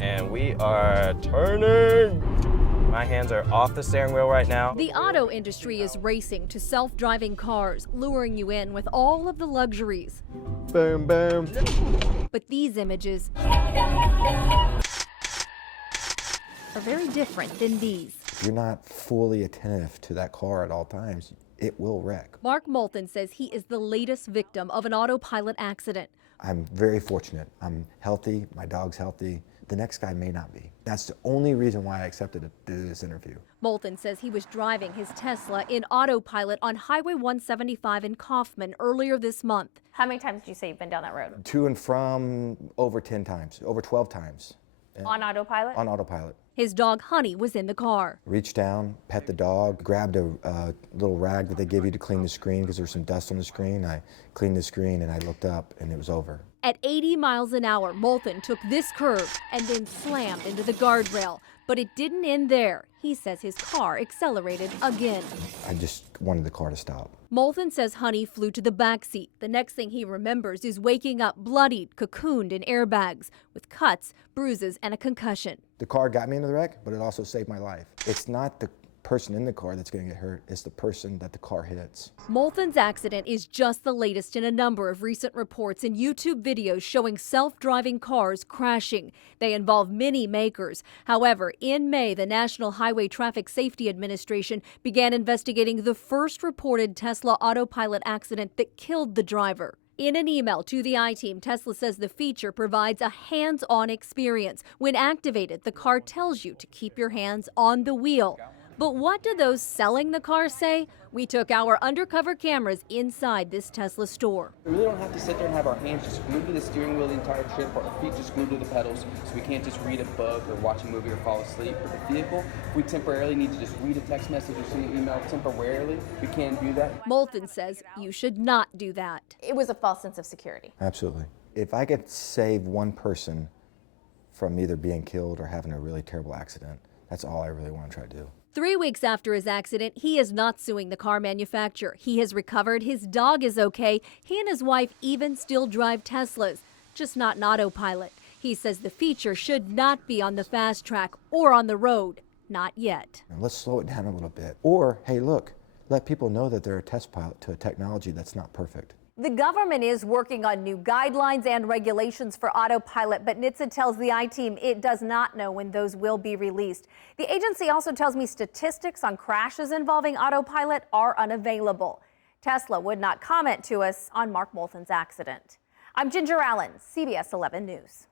And we are turning. My hands are off the steering wheel right now. The auto industry is racing to self-driving cars, luring you in with all of the luxuries. Boom, boom. But these images are very different than these. If you're not fully attentive to that car at all times, it will wreck. Mark Moulton says he is the latest victim of an autopilot accident. I'm very fortunate. I'm healthy, my dog's healthy. The next guy may not be. That's the only reason why I accepted to do this interview. Moulton says he was driving his Tesla in autopilot on Highway 175 in Kaufman earlier this month. How many times did you say you've been down that road? To and from over 10 times, over 12 times. On autopilot? On autopilot. His dog Honey was in the car. Reached down, pet the dog, grabbed a little rag that they give you to clean the screen because there's some dust on the screen. I cleaned the screen and I looked up and it was over. At 80 miles an hour, Moulton took this curve and then slammed into the guardrail. But it didn't end there. He says his car accelerated again. I just wanted the car to stop. Moulton says Honey flew to the back seat. The next thing he remembers is waking up bloodied, cocooned in airbags, with cuts, bruises, and a concussion. The car got me into the wreck, but it also saved my life. It's not the person in the car that's going to get hurt, it's the person that the car hits. Moulton's accident is just the latest in a number of recent reports and YouTube videos showing self-driving cars crashing. They involve many makers. However, in May, the National Highway Traffic Safety Administration began investigating the first reported Tesla autopilot accident that killed the driver. In an email to the I-Team, Tesla says the feature provides a hands-on experience. When activated, the car tells you to keep your hands on the wheel. But what do those selling the car say? We took our undercover cameras inside this Tesla store. We really don't have to sit there and have our hands just glued to the steering wheel the entire trip, or our feet just glued to the pedals, so we can't just read a book or watch a movie or fall asleep. With the vehicle, if we temporarily need to just read a text message or send an email temporarily, we can do that. Moulton says you should not do that. It was a false sense of security. Absolutely. If I could save one person from either being killed or having a really terrible accident, that's all I really want to try to do. 3 weeks after his accident, he is not suing the car manufacturer. He has recovered, his dog is okay. He and his wife even still drive Teslas, just not an autopilot. He says the feature should not be on the fast track or on the road. Not yet. Now let's slow it down a little bit. Or, hey, look, let people know that they're a test pilot to a technology that's not perfect. The government is working on new guidelines and regulations for autopilot, but NHTSA tells the I-Team it does not know when those will be released. The agency also tells me statistics on crashes involving autopilot are unavailable. Tesla would not comment to us on Mark Moulton's accident. I'm Ginger Allen, CBS 11 News.